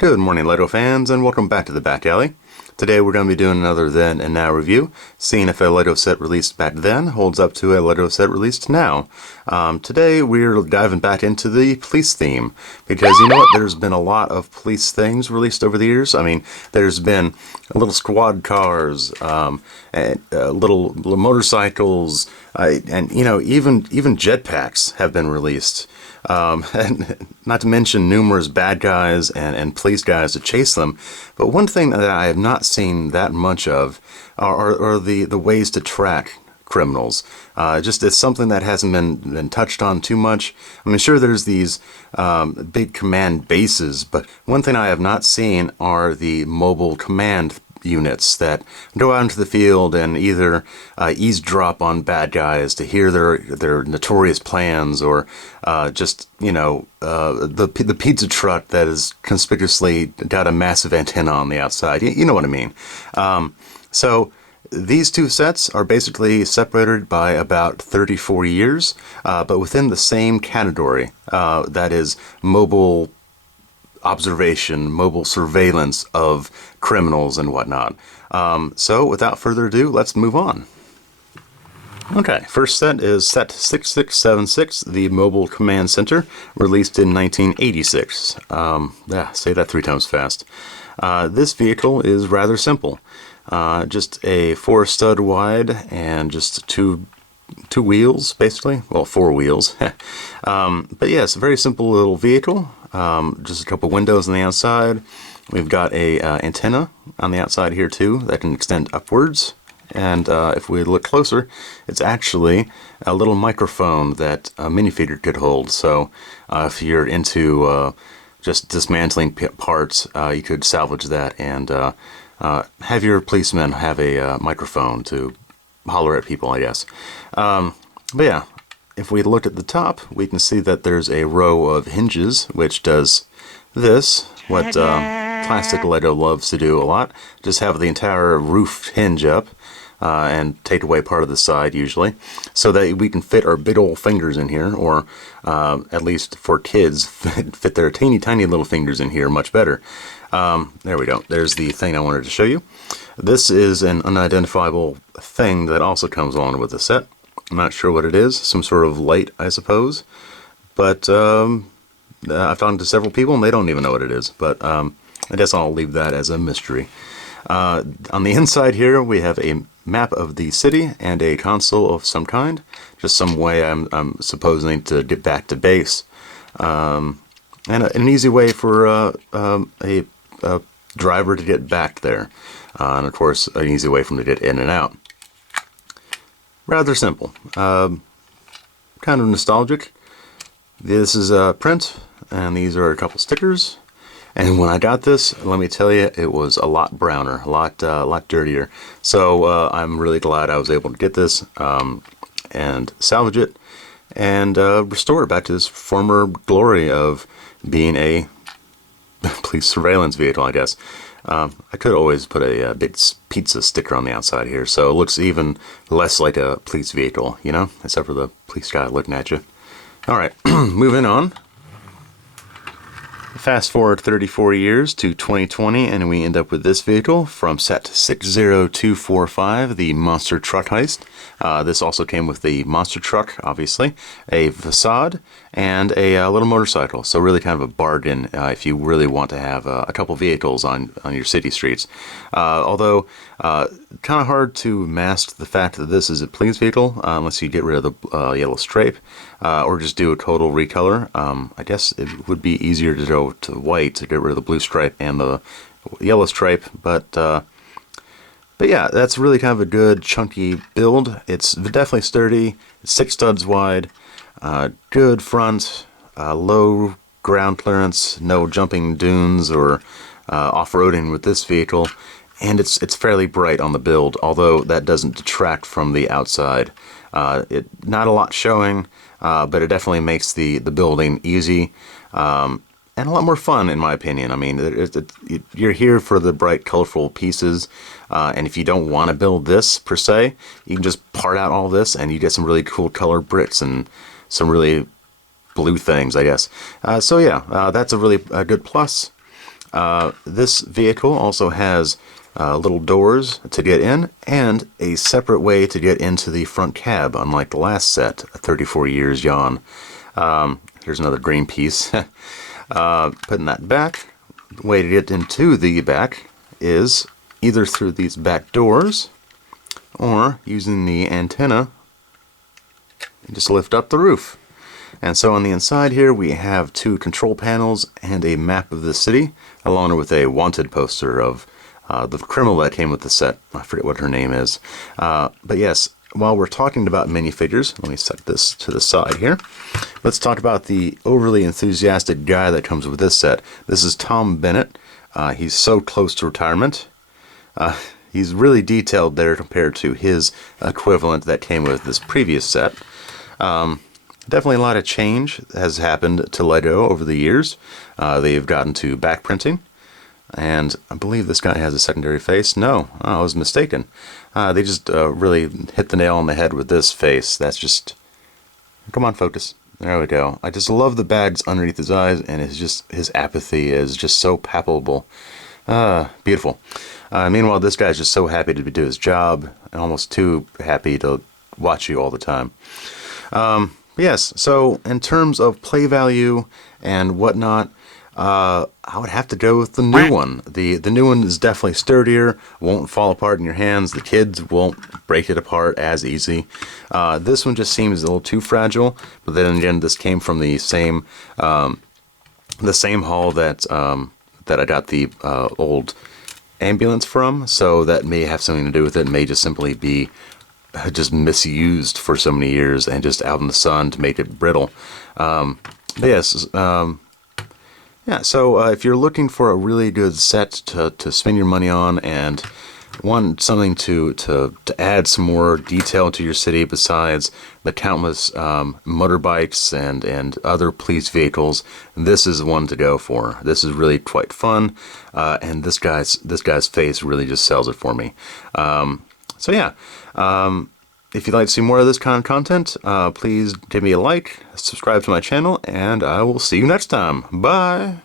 Good morning, Lego fans, and welcome back to the Back Alley. Today we're going to be doing another Then and Now review, seeing if a Lego set released back then holds up to a Lego set released now. Today we're diving back into the police theme, because you know what, there's been a lot of police things released over the years. I mean, there's been little squad cars, and little motorcycles, and you know, even jetpacks have been released. And not to mention numerous bad guys and police guys to chase them. But one thing that I have not seen that much of are the ways to track criminals. Just it's something that hasn't been touched on too much. I mean, sure, there's these big command bases, but one thing I have not seen are the mobile command units that go out into the field and either eavesdrop on bad guys to hear their notorious plans, or just, you know, the pizza truck that is conspicuously got a massive antenna on the outside. You know what I mean. So these two sets are basically separated by about 34 years, but within the same category, that is mobile observation, mobile surveillance of criminals and whatnot. So without further ado, let's move on. Okay, first set is set 6676, the Mobile Command Center, released in 1986. Say that 3 times fast. This vehicle is rather simple. Just a 4-stud wide and just two wheels, basically. Well, 4 wheels. But yes, a very simple little vehicle. Just a couple windows on the outside. We've got a antenna on the outside here too that can extend upwards. And if we look closer, it's actually a little microphone that a minifigure could hold. So if you're into just dismantling parts, you could salvage that and have your policemen have a microphone to holler at people, I guess. But yeah, if we look at the top, we can see that there's a row of hinges, which does this, what classic Lego loves to do a lot. Just have the entire roof hinge up and take away part of the side, usually, so that we can fit our big old fingers in here, or at least for kids, fit their teeny tiny little fingers in here much better. There we go. There's the thing I wanted to show you. This is an unidentifiable thing that also comes along with the set. I'm not sure what it is. Some sort of light, I suppose. But I've talked to several people and they don't even know what it is. But I guess I'll leave that as a mystery. On the inside here, we have a map of the city and a console of some kind. Just some way I'm supposing to get back to base. And an easy way for a driver to get back there. And of course, an easy way for him to get in and out. Rather simple. Kind of nostalgic. This is a print, and these are a couple stickers. And when I got this, let me tell you, it was a lot browner, a lot dirtier. So I'm really glad I was able to get this and salvage it and restore it back to its former glory of being a police surveillance vehicle, I guess. I could always put a big pizza sticker on the outside here, so it looks even less like a police vehicle, you know, except for the police guy looking at you. Alright, moving on. Fast forward 34 years to 2020, and we end up with this vehicle from set 60245, the Monster Truck Heist. This also came with the monster truck, obviously, a facade, and a little motorcycle. So really kind of a bargain if you really want to have a couple vehicles on your city streets. Although kind of hard to mask the fact that this is a police vehicle unless you get rid of the yellow stripe or just do a total recolor. I guess it would be easier to go to white to get rid of the blue stripe and the yellow stripe, but yeah, that's really kind of a good chunky build. It's definitely sturdy. It's 6 studs wide, good front, low ground clearance, no jumping dunes or off-roading with this vehicle, and it's fairly bright on the build, although that doesn't detract from the outside. Not a lot showing, but it definitely makes the building easy and a lot more fun, in my opinion. I mean, you're here for the bright, colorful pieces, and if you don't want to build this per se, you can just part out all this and you get some really cool colored bricks and some really blue things, I guess. So yeah, that's a really good plus. This vehicle also has little doors to get in and a separate way to get into the front cab, unlike the last set, 34 Years Yawn. Here's another green piece. Putting that back, the way to get into the back is either through these back doors or using the antenna and just lift up the roof. And so on the inside here we have 2 control panels and a map of the city, along with a wanted poster of the criminal that came with the set. I forget what her name is. But yes, while we're talking about minifigures, let me set this to the side here. Let's talk about the overly enthusiastic guy that comes with this set. This is Tom Bennett. He's so close to retirement. He's really detailed there compared to his equivalent that came with this previous set. Definitely a lot of change has happened to LEGO over the years. They've gotten to back printing. And I believe this guy has a secondary face. No, I was mistaken. They just really hit the nail on the head with this face. That's just... Come on, focus. There we go. I just love the bags underneath his eyes, and it's just his apathy is just so palpable. Beautiful. Meanwhile, this guy's just so happy to do his job, and almost too happy to watch you all the time. Yes, so in terms of play value and whatnot, I would have to go with the new one. The new one is definitely sturdier, won't fall apart in your hands. The kids won't break it apart as easy. This one just seems a little too fragile, but then again, this came from the same haul that I got the old ambulance from, so that may have something to do with it. It may just simply be just misused for so many years and just out in the sun to make it brittle. But yes, yeah, so if you're looking for a really good set to spend your money on and want something to add some more detail to your city besides the countless motorbikes and other police vehicles, this is one to go for. This is really quite fun, and this guy's face really just sells it for me. So yeah, if you'd like to see more of this kind of content, please give me a like, subscribe to my channel, and I will see you next time. Bye!